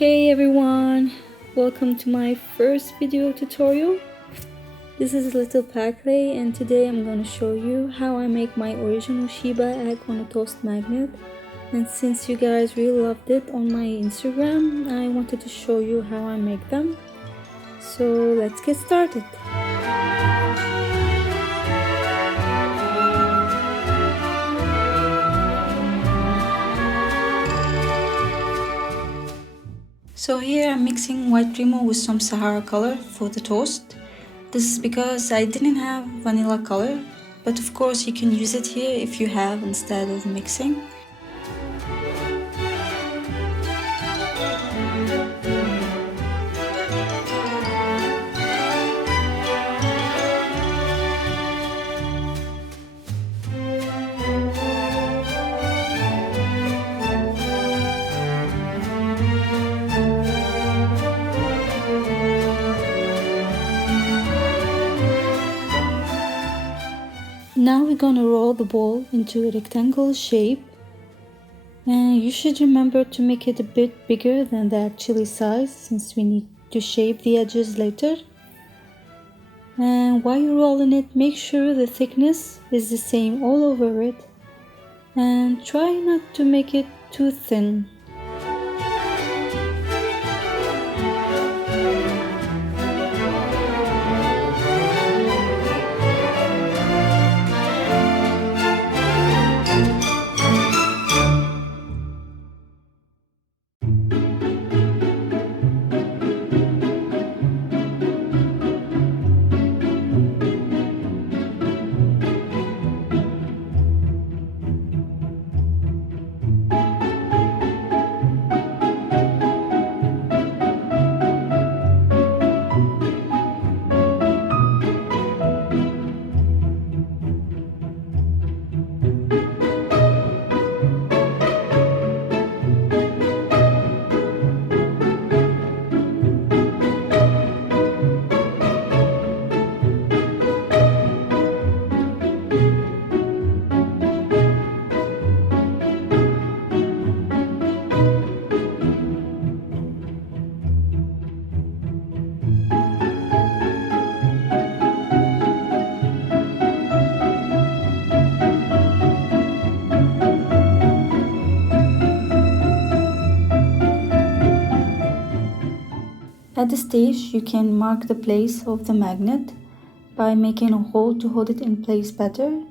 Hey everyone, welcome to my first video tutorial. This is Little Packley and today I'm going to show you how I make my original Shiba egg on a toast magnet. And since you guys really loved it on my Instagram, I wanted to show you how I make them. So let's get started. So here I'm mixing white Primo with some Sahara color for the toast. This is because I didn't have vanilla color, but of course you can use it here if you have instead of mixing. Now we're gonna roll the ball into a rectangle shape, and you should remember to make it a bit bigger than the actual size since we need to shape the edges later. And while you're rolling it, make sure the thickness is the same all over it and try not to make it too thin. At this stage, you can mark the place of the magnet by making a hole to hold it in place better.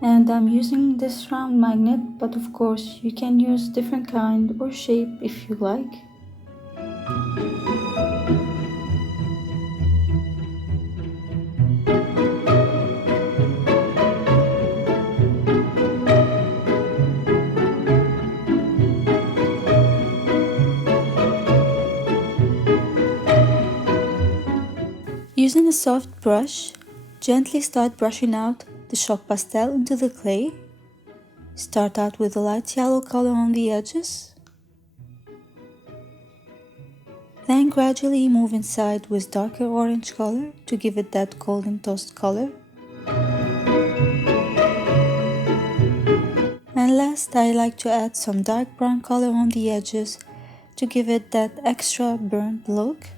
And I'm using this round magnet, but of course you can use different kind or shape if you like. Using a soft brush, gently start brushing out the chalk pastel into the clay. Start out with a light yellow color on the edges. Then gradually move inside with darker orange color to give it that golden toast color. And last, I like to add some dark brown color on the edges to give it that extra burnt look.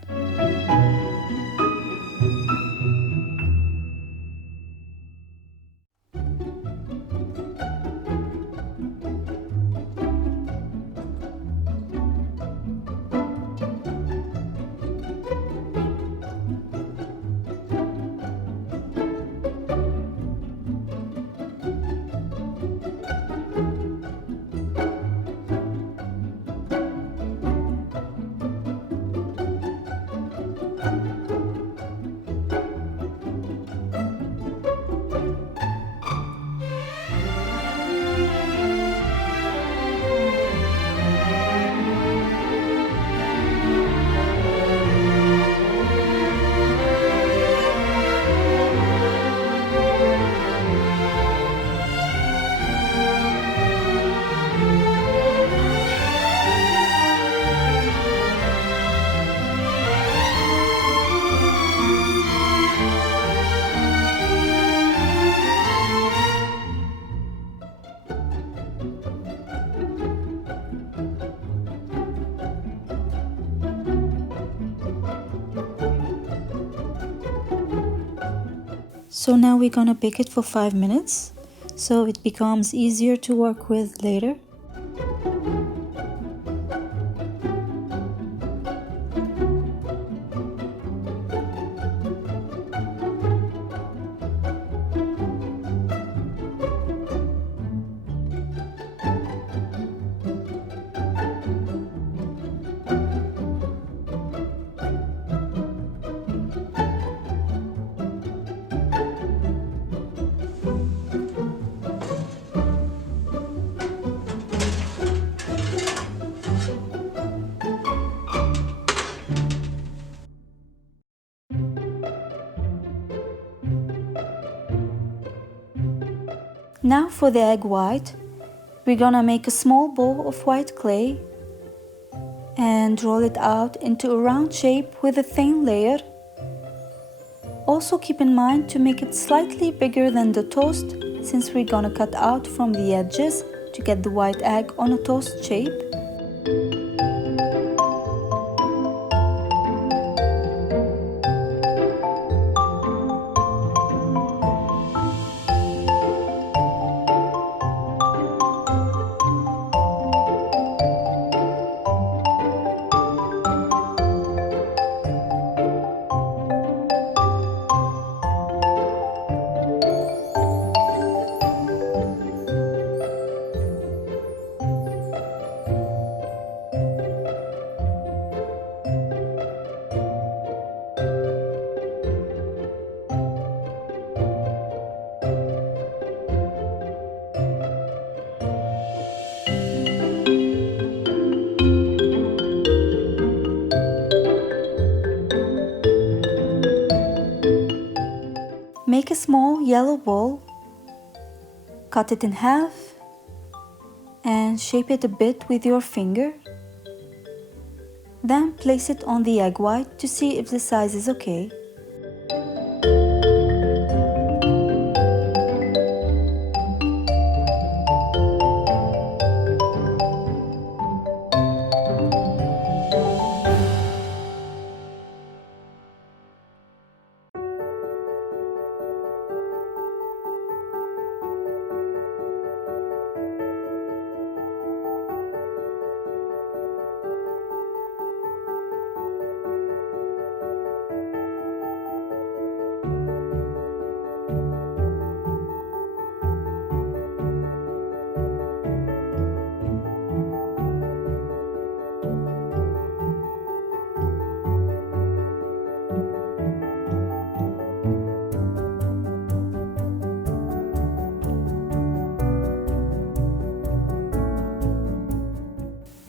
So now we're gonna bake it for 5 minutes so it becomes easier to work with later. Now for the egg white, we're gonna make a small ball of white clay and roll it out into a round shape with a thin layer. Also keep in mind to make it slightly bigger than the toast, since we're gonna cut out from the edges to get the white egg on a toast shape. Make a small yellow ball, cut it in half, and shape it a bit with your finger. Then place it on the egg white to see if the size is okay.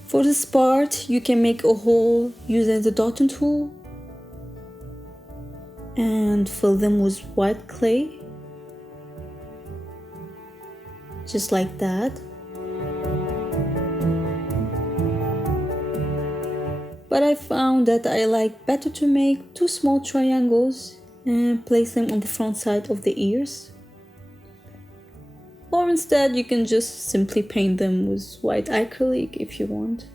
For this part, you can make a hole using the dotting tool and fill them with white clay, just like that. But I found that I like better to make 2 small triangles and place them on the front side of the ears. Or instead, you can just simply paint them with white acrylic if you want.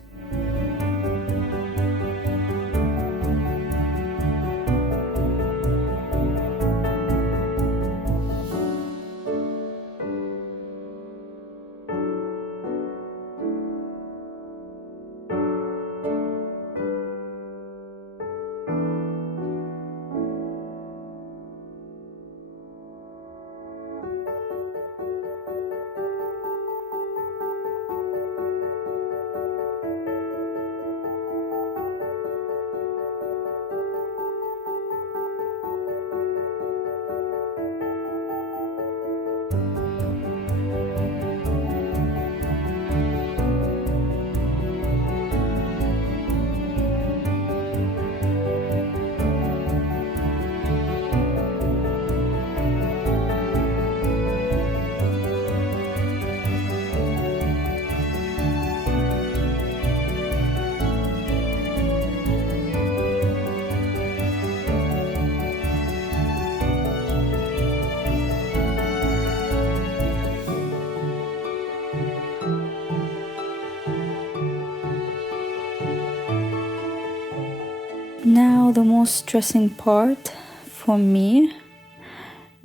Now the most stressing part for me,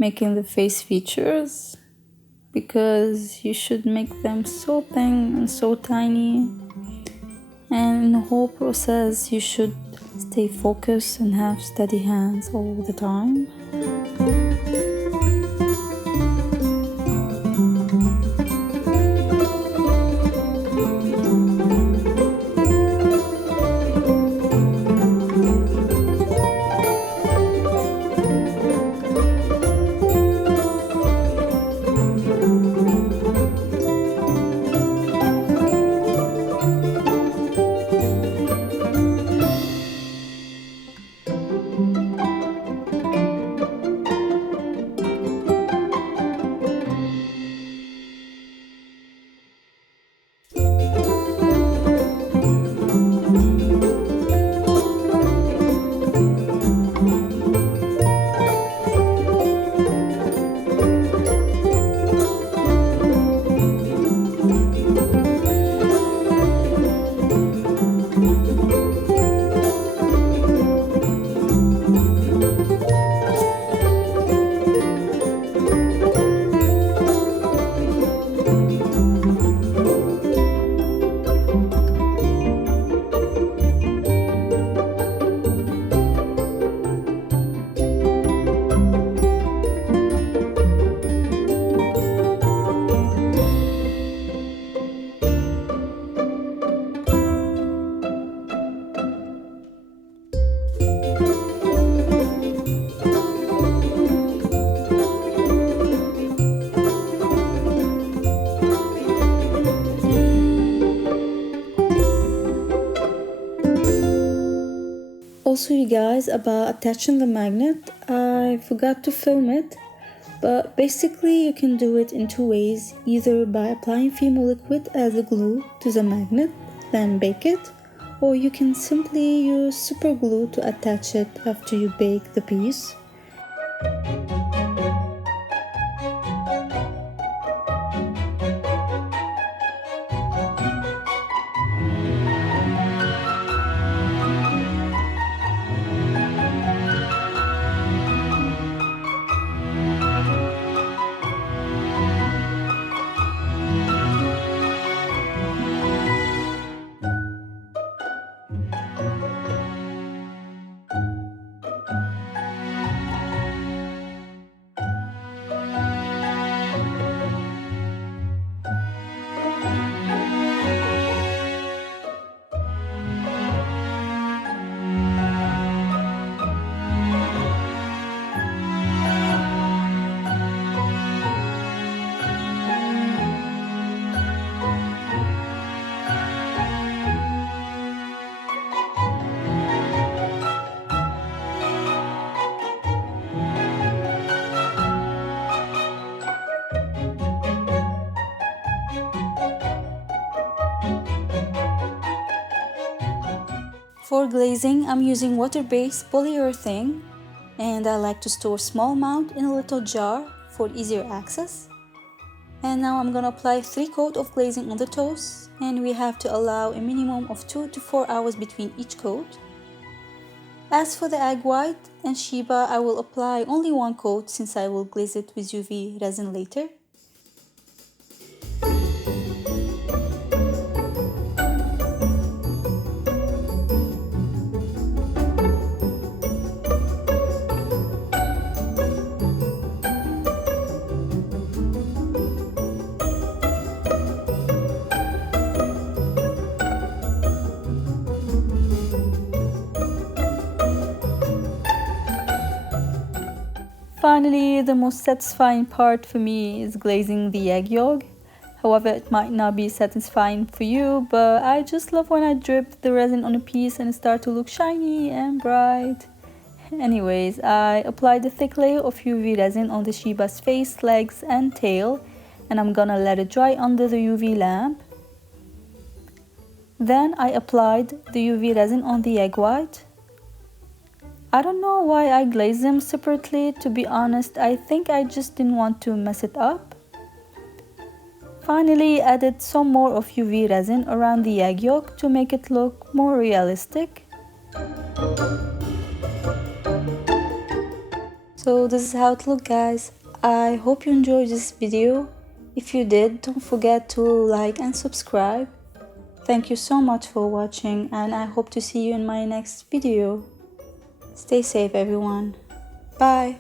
making the face features, because you should make them so thin and so tiny, and in the whole process you should stay focused and have steady hands all the time. Also, you guys, about attaching the magnet, I forgot to film it, but basically you can do it in two ways, either by applying Fimo liquid as a glue to the magnet, then bake it, or you can simply use super glue to attach it after you bake the piece. For glazing, I'm using water-based polyurethane, and I like to store small amount in a little jar for easier access. And now I'm gonna apply 3 coats of glazing on the toast, and we have to allow a minimum of 2 to 4 hours between each coat. As for the egg white and Shiba, I will apply only 1 coat since I will glaze it with UV resin later. Finally, the most satisfying part for me is glazing the egg yolk. However, it might not be satisfying for you, but I just love when I drip the resin on a piece and it starts to look shiny and bright. Anyways, I applied a thick layer of UV resin on the Shiba's face, legs and tail, and I'm gonna let it dry under the UV lamp. Then I applied the UV resin on the egg white. I don't know why I glazed them separately, to be honest. I think I just didn't want to mess it up. Finally, added some more of UV resin around the egg yolk to make it look more realistic. So So this is how it looked, guys. I hope you enjoyed this video. If you did, don't forget to like and subscribe. Thank you so much for watching, and I hope to see you in my next video. Stay safe, everyone. Bye.